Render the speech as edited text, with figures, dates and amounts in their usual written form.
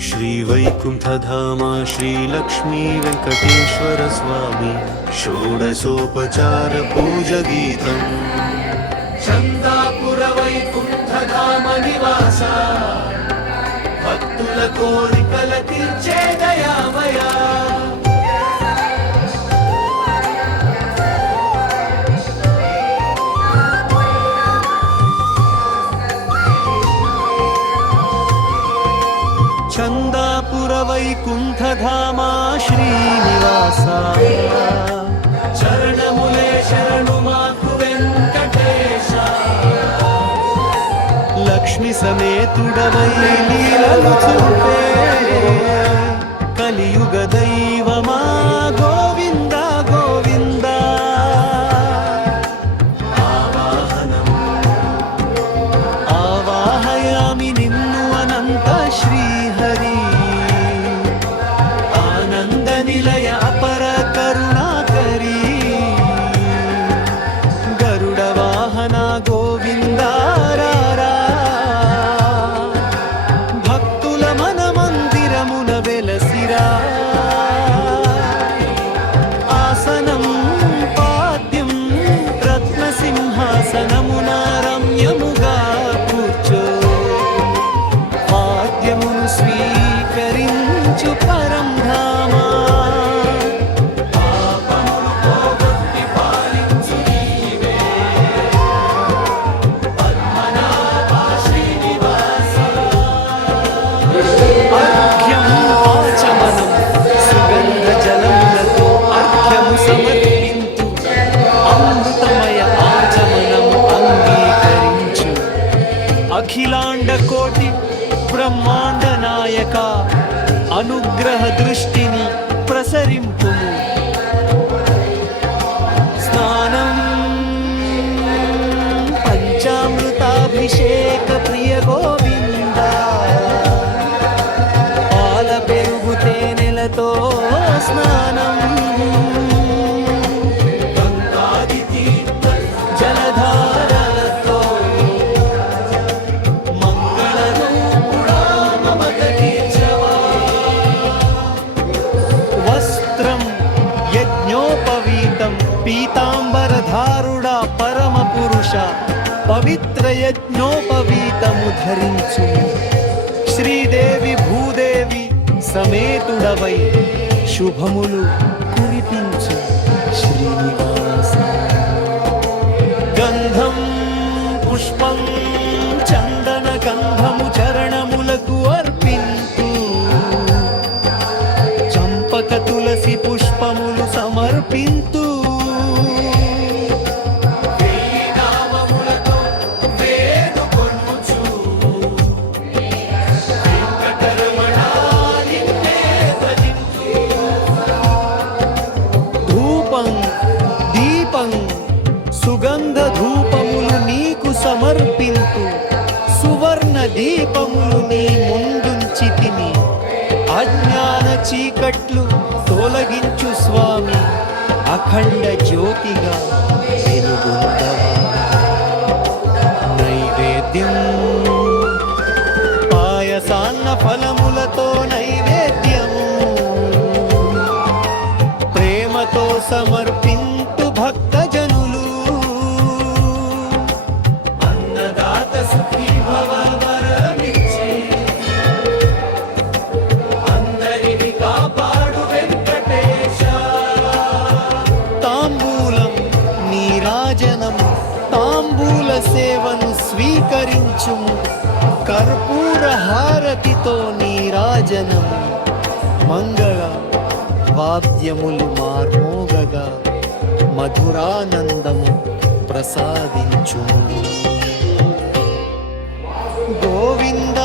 श्रीवैकुण्ठधाम श्रीलक्ष्मी वेङ्कटेश्वर स्वामी षोडशोपचार पूजगीतम् चन्दापुर वैकुण्ठधाम निवास भक्तुल कोरिकल तीर्चे दयामया चन्दापुर वैकुण्ठधाम श्रीनिवास चरणमुले शरणुमाकु वेङ्कटेश लक्ष्मी समेतुडवै लीललु चूपे కలియుగ దైవమా గోవింద గోవింద ఆవాహయామి నిన్ను అనంత శ్రీహరి ఆనంద నిలయ అపర కరుణాకరి గరుడ వాహన గోవింద రారా భక్తుల మన మందిరమున వెలసిరా ఆసనం పాద్యం రత్న సింహాసనమున రమ్యముగా కూర్చో పాద్యమును స్వీకరించు పరంధామా పాపములు పోగొట్టి పాలించు నీవే పద్మనాభ శ్రీనివాస అర్ఘ్యం ఆచమనం సుగంధ జలములతో అర్ఘ్యము సమర్పింతు అమృతమయ ఆచమనము అంగీకరించు అఖిలాండ కోటి బ్రహ్మాండ నాయక అనుగ్రహ దృష్టిని ప్రసరింపుము స్నానం పంచామృతాభిషేక ప్రియ గోవింద పాల పెరుగు తేనెలతో స్నానం గంగాది తీర్థ జలధారలతో మంగళ రూపుడా మమత తీర్చవా వస్త్రం యజ్ఞోపవీతం పీతాంబరధారుడా పరమ పురుష పవిత్ర యజ్ఞోపవీతము ధరించు శ్రీదేవి భూదేవి సమేతుడవై శుభములు కురిపించు శ్రీనివాస గంధం పుష్పం చందన గంధము చరణములకు అర్పింతు చంపక తులసి పుష్పములు సమర్పింతు వెయ్యి నామములతో వేడుకొనుచు వెంకటరమణ నిన్నే భజించు ధూపం దీపం సుగంధ ధూపములు నీకు సమర్పింతు సువర్ణ దీపములు నీ ముందుంచి తిని అజ్ఞాన చీకట్లు తొలగించు స్వామి అఖండ జ్యోతిగా వెలుగొందవా నైవేద్యం పాయసాన్న ఫలములతో నైవేద్యము ప్రేమతో సమర్పింతు భక్తజనులు అన్నదాత సుఖీ భవ వరమిచ్చి అందరిని కాపాడు వెంకటేశ తాంబూలం నీరాజనం తాంబూల సేవను స్వీకరించుము కర్పూర హారతితో నీరాజనం మంగళ వాద్యములు మార్మోగగా మధురానందము ప్రసాదించుము గోవింద